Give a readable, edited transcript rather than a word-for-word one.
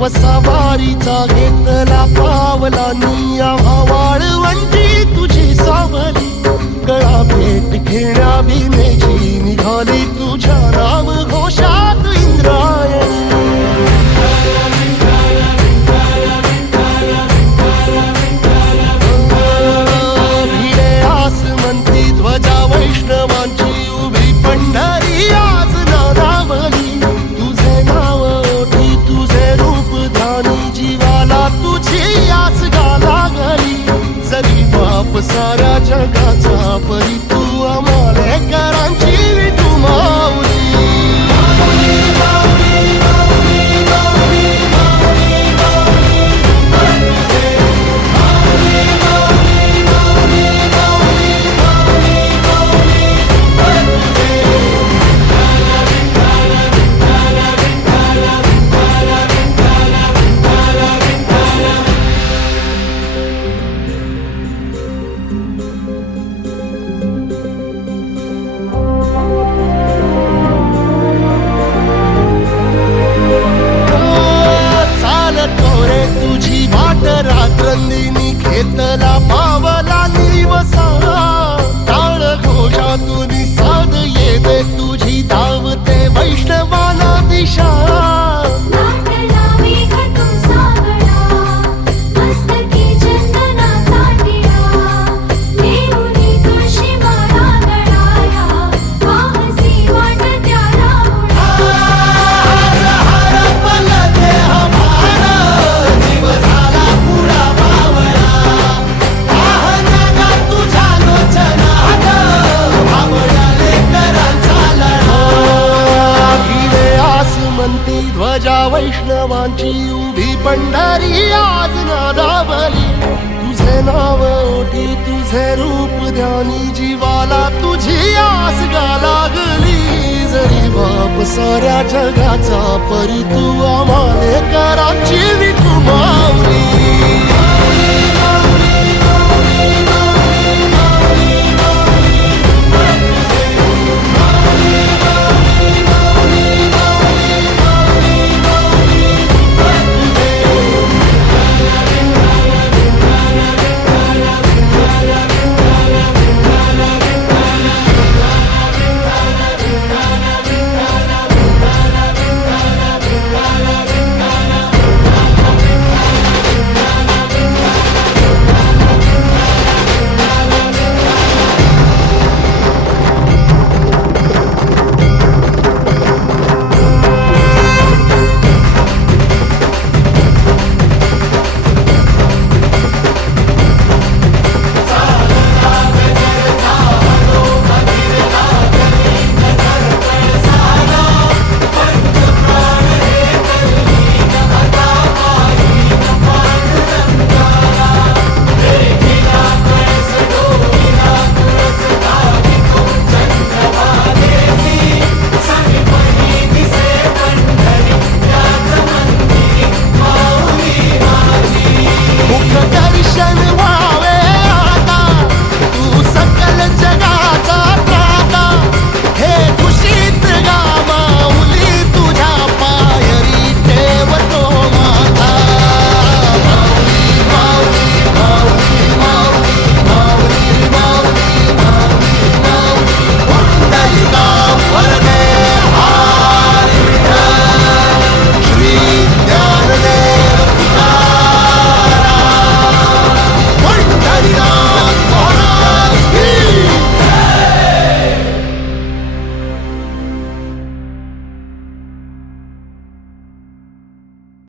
वसावारीचा घेतला पावलांनी आम्हा वाळवंटी तुझी सावली गळा भेट घेण्या भीमेची निघाली तुझ्या नाम घोषात इंद्रायणी भिडे आसमंती ध्वजा वैष्णवांची उभी पंढरी आज नादावली तुझे नाव ओठी तुझे रूप जीवाला तुझी आस लागली जरी बाप साऱ्या जगाचा परी तू आमालेकरांची विठू माऊली तुझी वाट रात्रंदिनी घेतला पावला दिवसा टाळ घोषातून साध येते तुझी धावते वैष्णवाला दिशा ध्वजा वैष्णवांची उभी पंढरी आज नादावली तुझे नाव ओठी तुझे रूप ध्यानी जीवाला तुझी आस लागली जरी बाप साऱ्या जगाचा परी तू आमालेकरांची विठू माऊली